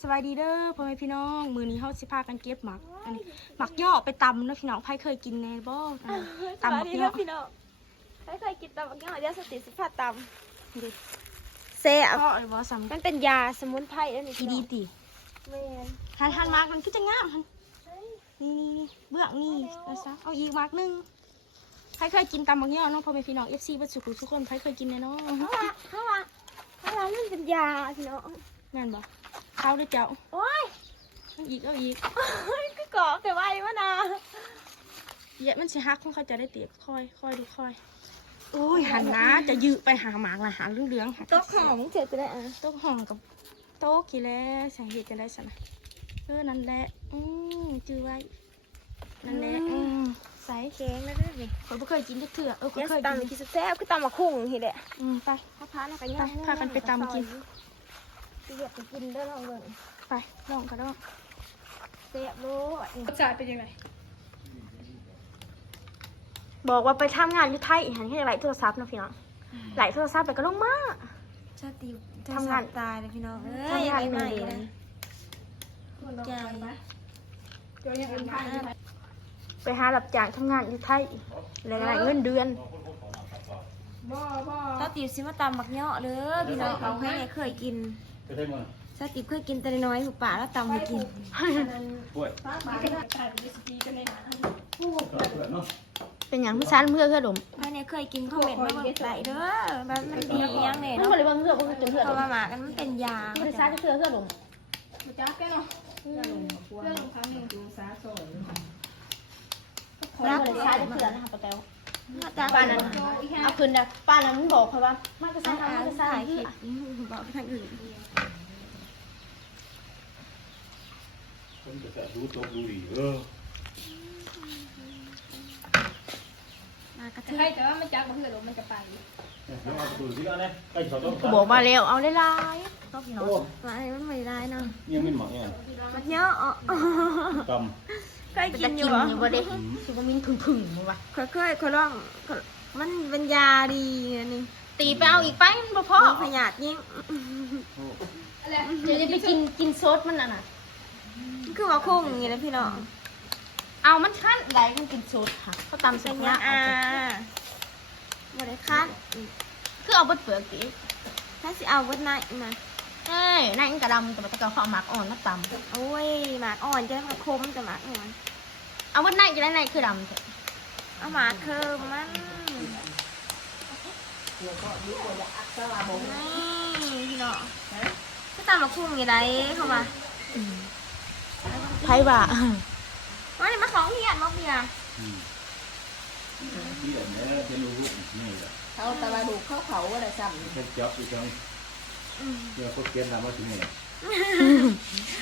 สวัสดีเด้อพ่อแม่พี่น้อง มือนี้เฮาสิพากันเก็บหมัก อันนี้หมักย่อไปตำเนาะพี่น้องไผเคยกินแน่บ่อ่าสตำวับัสกดีเนาะเด้อพี่น้องใครเคยกินตำบักย่อยเดี๋ยวสติสิพาตนี่ดิำเซ่บพ่อหรือบ่สำมันเป็นยาสมุนไพรเด้อนี่พี่ดีติแม่นทานทานหมากมันคือจะงามหั่นนี่นี่เบื้องนี่เอาซะเอาอีกหมากหนึงใครเคยกินตำบักย่อเนาะพ่อแม่พี่น้อง FC เบ่สุขุทุกคนใครเคยกินแน่เนาะเขาว่าเขาว่าเขาว่ามันเป็นยาพี่น้องแม่นบ่ เข้าเด้อเจ้าโอ้ยเอาอีกเอาอีกก็เกาะแต่ไว้วะนะเยอะมันสิฮักของเขาจะได้เตียบค่อยค่อยดูค่อยโอ้ยหันนะจะยืไปหาหมากละหาเรื่องเรื่องๆหาโต๊ะของเจ็บจะได้อะโต๊ะห้องกับโต๊ะกี่แล้วใส่เหตุจะได้สนะเออนั่นแหละอืมจื้อไว้นั่นแหละอืมใส่แกงแล้วเด้อนี่เขาไม่เคยกินจักเถื่อเออเขาเดี๋ยวเคสิยกินตำกินแซ่บคือตำมะคุ้งทีเด้อืมไปพาพาแล้วกันไปพากันไปตำกินไป เหยียบไปกินเด้อลองเบิ่งไปลองกันลองแซ่บโลูกนี่รสชาติเป็นยังไงบอกว่าไปทำงานอยู่ไทยหันให้ไหลโทรศัพท์นะพี่น้องไหลโทรศัพท์ไปก็ลงมาชาติทำงานตายเลยพี่น้องเอ้ยทำงานใหม่หนึ่งเดือนๆนะใจไปหารับจ้างทำงานอยู่ไทยแล้วก็ได้เงินเดือนถ้าติวซิมาตำมักเนาะเลยพี่น้องเอาให้เคยกิน ไปได้มั้งถ้าติวเคยกินแต่น้อยๆหูป่าแล้วตำให้กินป่วยก็เพื่อนเนาะเป็นอย่างพี่ซันเพื่อเพื่อดมให้เนี่ยเคยกินข้าวเม็ดมาเบิ่งไหลเด้อแบบมันดีอีหยังเนี่ยมันเนาะบริวารเพื่อเพื่อจนเพื่อเพราะว่าหมากันมันเป็นยาบริษัทเพื่อเพื่อดมรักบริษัทเพื่อนะคะป้าแก้วมา ตาป้านั้นเอาคืนนะป้านั้นมันบอกเขาว่ามาบริษัสาทยมาบริษัทสายคืคืออบอกทางอื่นคนจะแต่รู้ตกรู้ดีเออมากระเทือใช่แต่ว่ามันจักมันคือลมมันจะไปแล้วเอาดูสิกันนะใกล้เขาต้องบอกมาแล้วเอาได้ลายก็พี่น้องโอ้มาอะไรมันไม่ได้เนาะยังไม่หมักเนี่ยมักเนาะอ๋อต เคยจะกิกินนออยู่ยู่บ่บ่เด้คือว่ามินผึ่งผึ่งมั้งวะเคยเคยเคยลองเคยมันเป็นยาดีอันนี่ตีไปเอาอีกไปมันบ่พอมีพยาธิยิ่งเดี๋ยวจะไปกินกินซดมันน่ะนะคือว่าคุ้งอย่างนี้นะพี่น้องเอามันขั้นไหลมันกินซดค่ะเขาตำเป็เส้นนยายาอาบริคันคือเอาเบดเปลือกตีถ้าสิเอาวัดไหนมา เอ้ยนายมันกระดำแต่ว่าตะเกาเขาเอาหมากอ่อนมาตโอ้ยหมากอ่อนจะมาคมจะหมากอ่อนำเอาวันนายจะได้นายคือดำเถอะเอาหมากเคิมมันนี่พี่น้องก็ตามมาคุ้งอย่างไรเข้ามาไพ่บ่าว่านี่มาของเฮียนมาเบียร์ที่แบบนี้เป็นรู้ลูกนี่แหละเขาตะวันดูเข้าเขาอะไรซ้ำแค่จับอีกครั้ง เดี๋ยวเขาเขียนตามว่าถึงนี่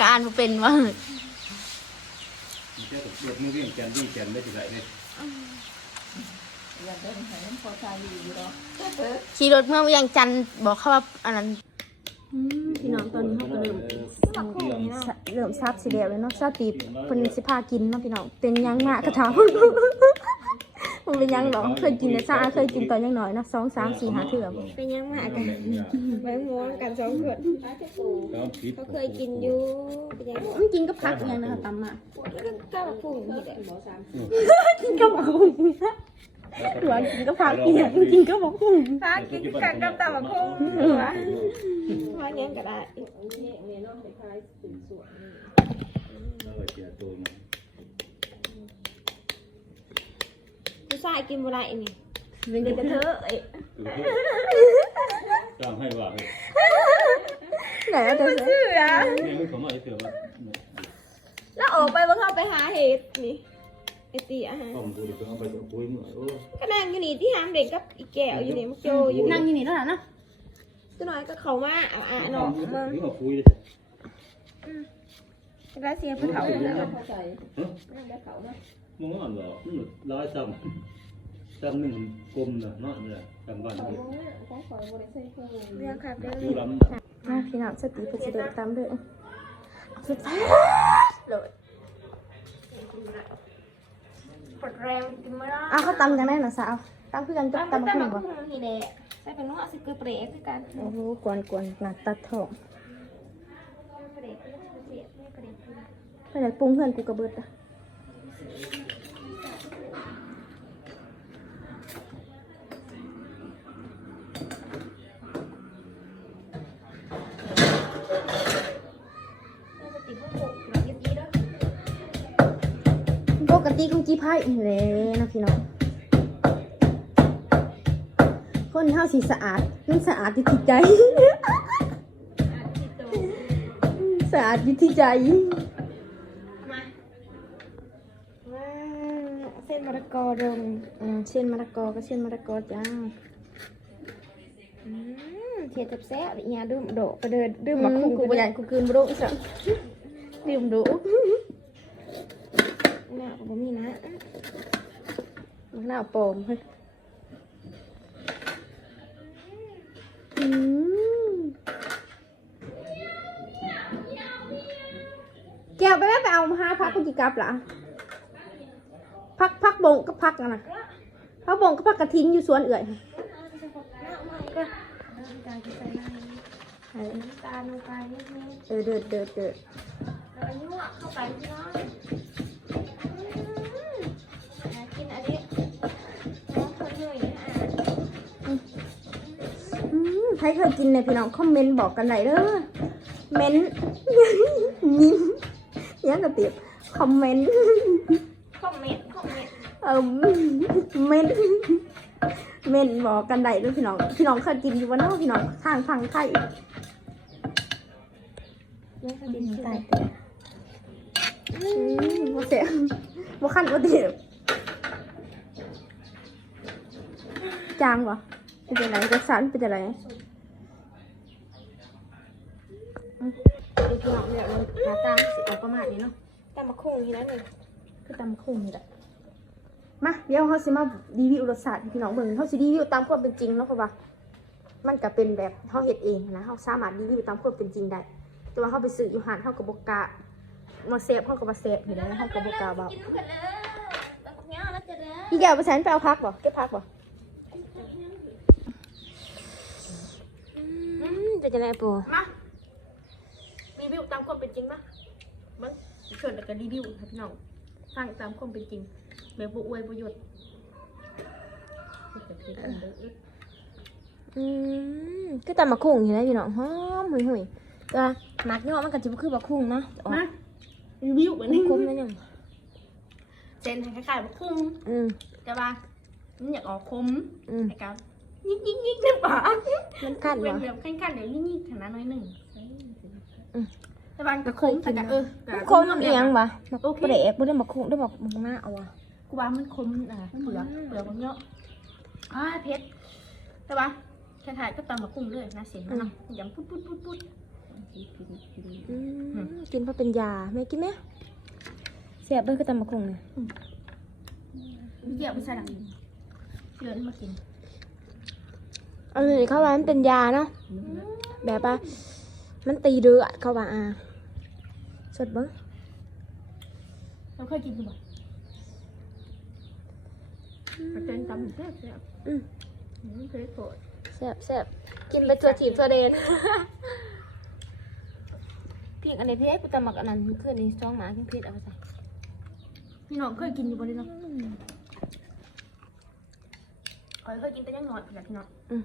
การมาเป็นว่ามันแค่เลือดมือเรียงแกนดีแกนได้ที่ไหนเลยอย่าเดินเห็นพอใจอยู่หรอขี่รถเมื่อยังจันทร์บอกเขาว่าอันนั้นพี่น้องตอนนี้เขาก็เริ่มเริ่มทราบสีเดียวเลยเนาะทราบตีเป็นสิพากินเนาะพี่น้องเป็นยังมากกระทำ มันเป็นยังหรอเคยกินแต่ซ่าเคยกินตอนยังน้อยนะสองสามสี่ห้าเถื่อเป็นยังมากกันไปง้วนกันสองคนแล้วพิษเขาเคยกินอยู่เป็นยังมันกินกับผักอย่างนะคะตำอะก็มาคุ้งนี่แหละกินกับผักหุ่นหวานกินกับผักอีกอย่างกินกับผักหุ่นพากินกันกับตาบักคุ้งวะว่ายังก็ได้ แล้วเสียตัวมันผู้ชายกินบ่ได้นี่เป็นกระเทอะไอ้จ้างให้ว่าเฮ้ยไหนอะจะเสือนี่มันเขามาไอ้เสือว่าแล้วออกไปบ่เข้าไปหาเห็ดนี่ไอตีอาหารต้องดูดิเอาไปเอาปุ้ยมือโอ้ก็นั่งอยู่นี่ที่หามเด็กกับอีแก้วอยู่นี่มักโจอยู่นั่นี่งอยู่นี่แล้วนะตัวน้อยก็เข้ามาอะอะเนาะมานี่เอาปุ้ยเลยรัสเซียเพิ่นเอาอยู่แล้วพอใจฮะนั่งได้เขานะมึงอ่านเหรอมันร้อยซ้ำ ซ้ำหนึ่งกลมนะเนาะเนี่ยซ้ำบ้านเขานี่ลงเนี่ยของคอยบริเซนเครื่องเรื่องค่ะเรื่องดูนี้ล้ำมาพี่น้องสติเพื่อจะเดินตามด้วยสุดท้ายเลยปวดแรงกินไม่ได้อ้าวเขาตำยังไงนะสาวตำคือกันกับตามตำตามบัมากหุ่นบ่คุ้งนี่แหละใส่เป็นนัวสิเกลือเปรย์คือกันโอ้โหกวนกวนหนักตัดทองเปรย์ไปไหนปรุงเพื่อนกูกระเบิดอะ ปกติของจีไพ่เลยนะพี่น้องคนเฮาสีสะอาดมันสะอาดที่จิตใจ สะอาดอยู่ที่ใจเส้นมะละกอดงอ่าเส้นมะละกอก็เส้นมะละกอจ้าเทียจับแซ่บอีหยาดื่มโดะก็เดินดื่มมาคุกูบ่อยากกูคืนบ่โดะอีสักดื่มโดะหน้าก็ บ่มีนะหน้าปลอมเฮ้ยอืมแก้วไปแม่ไปเอามาห้าพักกูกี่กับล่ะพักพักบงก็พักอะนะพักบงก็พักกระทิ้นอยู่สวนเอื่อยน้ำตาลลงไปนิดนึงเออเดิดเดิดเดิดแล้วอันนี้ว่าเข้าไปพี่น้อง ใครเคยกินเนี่ยพี่น้องคอมเมนต์บอกกันไหนอยเด้อเมนต์ยิ้มยังกระติบคอมเมนต์คอมเมนต์คอมเมนต์เออเมนต์เมนต์บอกกันไหนเด้อพี่น้องพี่น้องเคยกินอยู่วันนอกพี่น้องทางทางไทยยังเคยกินอยู่ไทยอืมบ่เสียบ่ขั้นบ่เตียบจางวะเป็นจังไงรสชาติมันเป็นจังไงอืมเดี๋ยวพี่น้องเนี่ยมันหน้าตามนสิออกประมาณนี้เนาะแต่มาคุ้งนี่นะหนึ่งคือตำคุ้งนี่แหละมาเดี๋ยวเขาสิมารีวิวรสชาติให้พี่น้องเบิ่งเขาสิรีวิวตามความเป็นจริงเนาะเพราะว่า มันก็เป็นแบบเขาเฮ็ดเองนะเขาสามารถรีวิวตามความเป็นจริงได้ แต่ว่าเขาไปซื้ออยู่ห้านเขาก็บ่กล้ามาเซฟเขาก็บ่เซฟอยู่แล้วเขาก็บ่กล้าเบากินน้ำกันเลยตักเนี้ยแล้วจะได้พี่แก้วไปใช้ไปเอาพักบ่เก็บพักบ่อืมเป็นจังไดปูมา รีวิวตามความเป็นจริงมาเบิ่งเชิญแล้วก็รีวิวให้พี่น้องฟังตามความเป็นจริงแบบบ่อวยบ่หยดอืมก็ตำมะคุ้งอยู่นะพี่น้องหอมหุยหุยๆแต่ว่าหมักย่อมันก็จะบ่คือมะคุ้งเนาะจะออกมารีวิวเหมือนมันนี้คมนั่นยังเส้นคล้ายๆมะคุ้งอืมแต่ว่ามันอยากออกคมอืมไอ้กับยิกยิกยิกในปากมันกัดเป็นวะแบบขั้นๆเดี๋ยวยิกยิกขนาดน้อยหนึ่งอืม แต่บางกระคมแต่ก็เออมันคมมันเอียงวะมะเปรกบ่ได้มะคุ้งได้มะมะหน้าเอาวะกูว่ามันคมอะเปลือกเปลือกมันเยอะอ้าเพชรแต่ว่าคล้ายๆก็ตำมะคุ้งเลยนะเสียงมันเนาะยำปุ๊ดปุ๊ดปุ๊ดปุ๊ดอืมกินเพราะเป็นยาแม่กินไหมเสียบเบิ่งคือตำมะคุ้งเนี่ยเกี่ยวไม่ใช่หรอกเชิญมากินอันนี้เขาว่ามันเป็นยาเนาะแบบว่า มันตีเดือดเขาว่าอ่าสดเบิ่งเราเคยกินกันบ่อาจารย์ตำแซ่บแซ่บอืมไม่เคยโกรธแซ่บแซ่บกินไปตัวถีบตัวเดนเพียงอันไหนพี่ไอ้กูตำหมักอันนั้นมันคืออันนี้ซองหมาเพียงเพชรเอาไปใส่พี่น้องเคยกินอยู่บ่ได้เนาะเคยเคยกินแต่ยังน้อยอยากพี่น้องอืม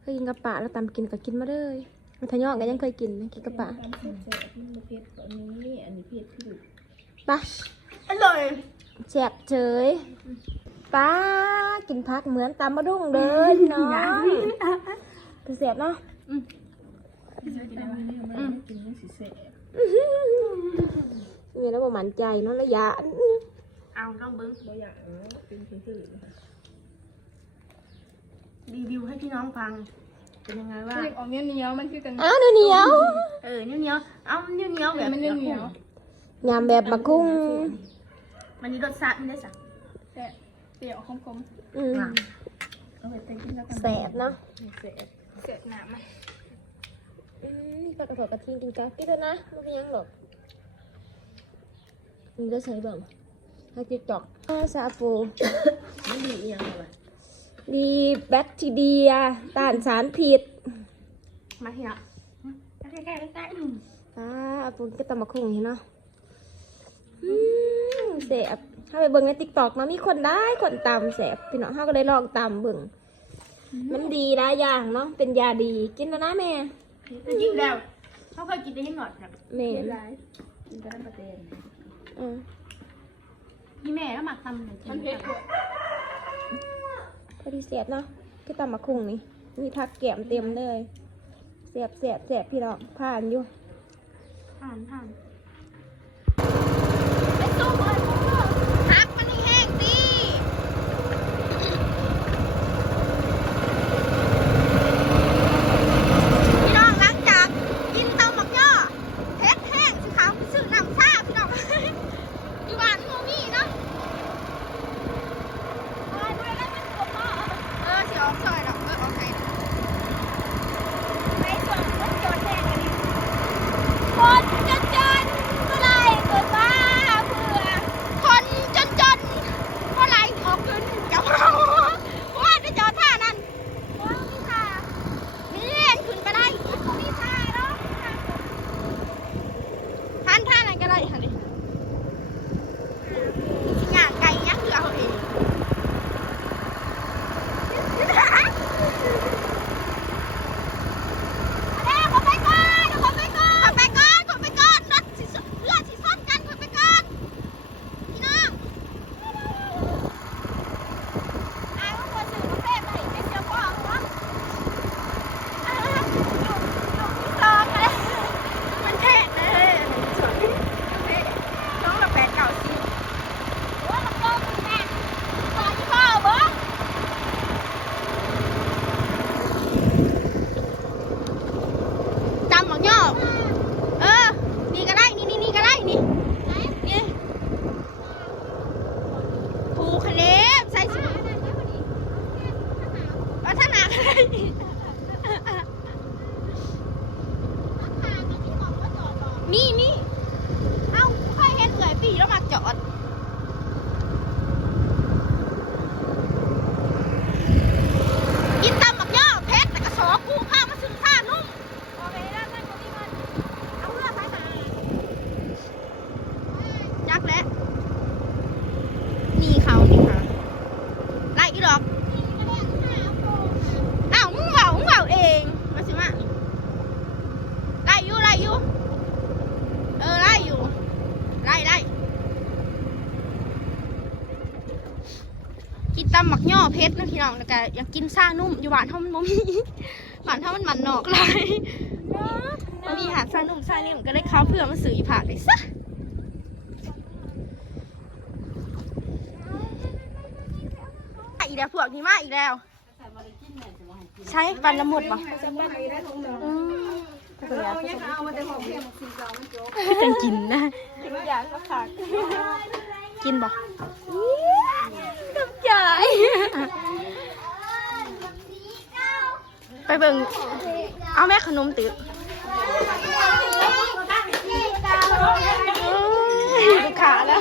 เคยกินกับปลาแล้วตำกินก็กินมาเลยมัน ทะยองก็ยังเคยกินนะกินกับปลามันเผ็ดเผ็ดอันนี้อันนี้เผ็ดที่ปลาอร่อยแซ่บเฉยปลากินพักเหมือนตำมะดุ้งเลยพี่น้องแต่แซ่บเนาะมันกินมันสิเสะมีแล้วบ่มั่นใจเนาะระยะเอาลองเบิ้งบ่อยากเนาะเป็นซื่อรีวิวให้พี่น้องฟัง เป็นยังไงว่าๆออกเหนียวๆมันคือกันอ้าวเหนียวเออเหนียวเหนียวๆเอาเหนียวเหนียวๆแบบมันเหนียวเหนียวๆยำแบบมะกุ้งมันนี่รสชาติมันได้สักแซ่บเปรี้ยวคมอืมๆเอาไปแต่กินแล้วกันแซ่บเนาะแซ่บเสียหนาไหมอืมก็กระโดดกระทิงกินกันพี่เถอะนะไม่เป็นหยังหรอกมึงจะใช้บ้างให้ติ๊กต็อกซาฟูมันดีอีหยังล่ะ ดีแบคทีเรียต้านสารพิษมาที่ละใกล้ใกล้ใกล้อ่าอาปูก็ตำมะคุงเห็นเนาะอืมแสบถ้าไปเบิ่งในติ๊กต็อกมาะมีคนได้คนตำแสบพี่น้องเฮาก็เลยลองตำเบิ่งมันดีหลายอย่างเนาะเป็นยาดีกินแล้วนะแม่ยิ่งแล้วเขาเคยกินได้ยังหนอดแบบแม่กินแต่น้ำปลาเต็นอืมพี่แม่แล้วหมักตำเหมือนกันพอ ดีเสบเนาะคือตำมาคุงนี่มีผักแกมเต็มเลย เสียบเสียบเสียบพี่น้องผ่านอยู่ผ่านผ่านพักมันแห้งสิพี่น้องหลังจากกินเตาหมักย่อเฮ็ดแห้งสิขาวซื้อน้ำชาพี่น้อง อยู่บ้านโมมี่เนาะเออด้วยแล้วเป็นตัวพ่อ เออสิออกซอยดอกเออออกไห้ไปส่วนรถจอดแห้งกันดิคนจนจนเมื่อไรเกิดว่าเผื่อ คนจนจนเมื่อไรออกขึ้นจะเมาว่าจะจอดท่านั้นว่ามีท่ามีเล่นขึ้นไปได้ก็มีท่าเนาะท่านท่าไหนก็ได้ค่ะดิอยากไก่ยักษ์เหลือเขาเองเด้ขอไปก่อนขอไปก่อนขอไปก่อนขอไปก่อนรถสิเลือดสิซ่อนกันขอไปก่อน พี่น้องอายว่าคนสื่อประเภทไหนไม่เชื่อพ่อเหรออ่าอยู่อยู่ที่ซองเลยมันเท่เลยสวยเท่น้องละแปดเก่าสิโอ้ยมันโตขึ้นแม่สอนที่พ่อเบิ้งจำหมอกย่อเออ นี่ก็ได้ นี่นี่นี่ก็ได้ นี่ นี่ ผูคะแนนใส่สูทเอาท่าหนากันเลยมีมีเอ้าค่อยเห็นเอื่อยปีแล้วมาจอด กินตำหมักย่อเพชรแต่กระสอบกูข้ามาซื้อข้านุ่มเอาไปแล้วนั่นคนนี้มันเอาเพื่อไปหาจักแล้ว นี่เขานี่ค่ะไล่อีดอกอ้าวมึงเบามึงเบาเองมาสิมาไล่อยู่ไล่อยู่ เออไล่อยู่ ไล่ไล่กิน ตำหมักย่อเพชรนะพี่น้องแล้วก็อยากกินซ่านุ่มอยู่บ้านเท่ามันบ่มีบ้านเท่ามันมันนอกเลยมันมีอาหารซ่านุ่มซ่านิ่มก็เลยเข้าเพื่อมาซื้ออีผักเลยซะอีกแล้วพวกนี้มาอีกแล้ว ใช้ปันละหมดปะอืมเป็นกินนะกินบ่ จไปเบิ่งเอาแม่ขนมตึกลูกค้าแล้ว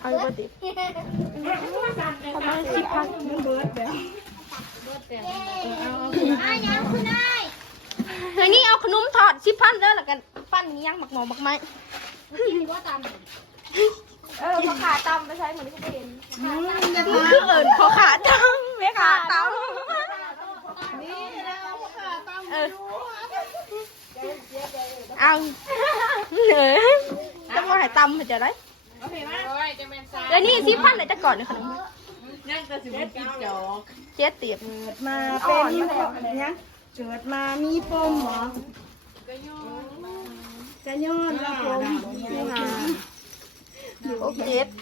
เอาอีกบ่ติประมาณสิบพันเฮ้ยนี่เอาขนมทอดสิพันเด้อแล้วกันปั้นนี้ยังหมักหมอหมักไม้ เออพอขาตำไปใช้เหมือนที่เขาเป็นคือเอิญพอขาตำไม่ขาตำเออเอาเออจะมาให้ตำมันจะได้แล้วนี่สิบพันเลยจะก่อนเลยขนมนั่นก็สิบกินจอกเจ๊เตียบมาเป็นยังเกิดมามีปมเหรอจะย้อนว่าปม โอเค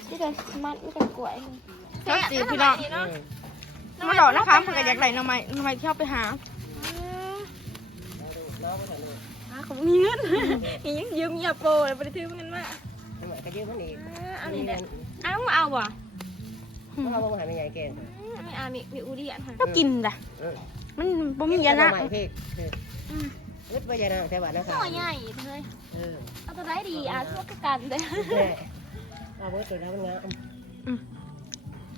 ที่ไหนมันไม่กันกล้วยก็จีพี่น้องมาหล่อนะคะเพื่อนอยากไหลน้ำไม้น้ำไม้ที่เขาไปหาหาของมีเงินนี่ยังยืมเงียบโปรเลยไปถือเงินมาทำไมก็ยืมมันอีกอันนี้เนี่ยอ้าวเอาบ่เพราะว่าบ่หาไม่ใหญ่เก่งไม่เอามีมีอูดีอันก็กินด่ะมันบ่มียานะใหม่พี่คือนึกว่ายานะแต่ว่านะคะตัวใหญ่เลยเออเอาตัวไหนดีอะพวกกันเลยแม่ เอาไว้ตัวนั้นมันงาม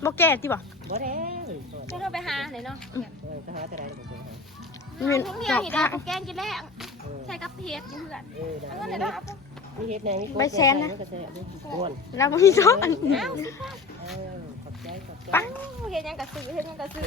บ่แก่ติบ่บ่ได้จะเราไปหาไหนเนาะเออก็หาแต่ได้ก็บ่ได้มันทุกดเดียวอกเห็นค่ะแล้วแกงกินแรกเออใส่กับเพชรเพื่อนเออได้เอาเงินไหนบ้างมีเฮ็ดแหน่มีกบใบแซนนะมัก็แซ่บด้วยอ้วนแล้วมีซ้อนเออขอบใจขอบใจปังเฮ็ดหยังกะซื้อเฮ็ดหยังกะซื้อ